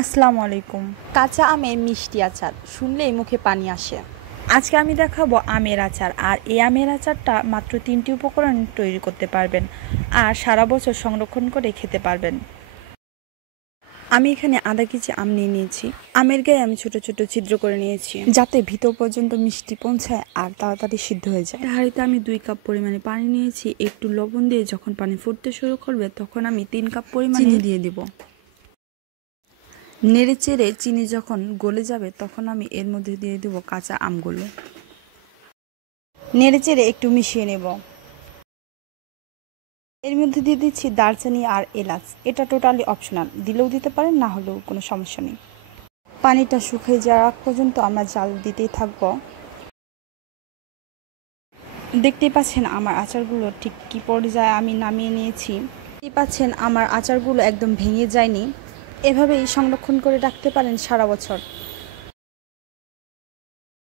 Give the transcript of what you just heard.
আসসালামু আলাইকুম। কাঁচা আমের মিষ্টি আচার শুনলেই মুখে পানি আসে। আজকে আমি দেখাবো আমের আচার। আর এই আমের আচারটা মাত্র 3টি উপকরণ তৈরি করতে পারবেন আর সারা বছর সংরক্ষণ করে খেতে পারবেন। আমি এখানে আধা কেজি আম নিয়ে নিয়েছি। আমের গায়ে আমি ছোট ছোট ছিদ্র করে নিয়েছি যাতে ভিতর পর্যন্ত মিষ্টি পৌঁছায় আর তাড়াতাড়ি সিদ্ধ হয়ে যায়। হাঁড়িতে আমি 2 কাপ পরিমাণে পানি নিয়েছি। একটু লবণ দিয়ে যখন পানি ফুটতে শুরু করবে তখন আমি 3 কাপ পরিমাণে চিনি দিয়ে দিব। নেড়ে চেড়ে চিনি যখন গলে যাবে তখন আমি এর মধ্যে দিয়ে দেবো কাঁচা আমগুলো। নেড়ে চেড়ে একটু মিশিয়ে নেব। এর মধ্যে দিয়ে দিচ্ছি দারচিনি আর এলাচ। এটা টোটালি অপশনাল, দিলেও দিতে পারেন, না হলেও কোনো সমস্যা নেই। পানিটা শুকিয়ে যাওয়ার আগ পর্যন্ত আমরা জাল দিতেই থাকবো। দেখতেই পাচ্ছেন আমার আচারগুলো ঠিক কী পর্যায়ে আমি নামিয়ে নিয়েছি। দেখতেই পাচ্ছেন আমার আচারগুলো একদম ভেঙে যায়নি। এভাবেই সংরক্ষণ করে রাখতে পারেন সারা বছর।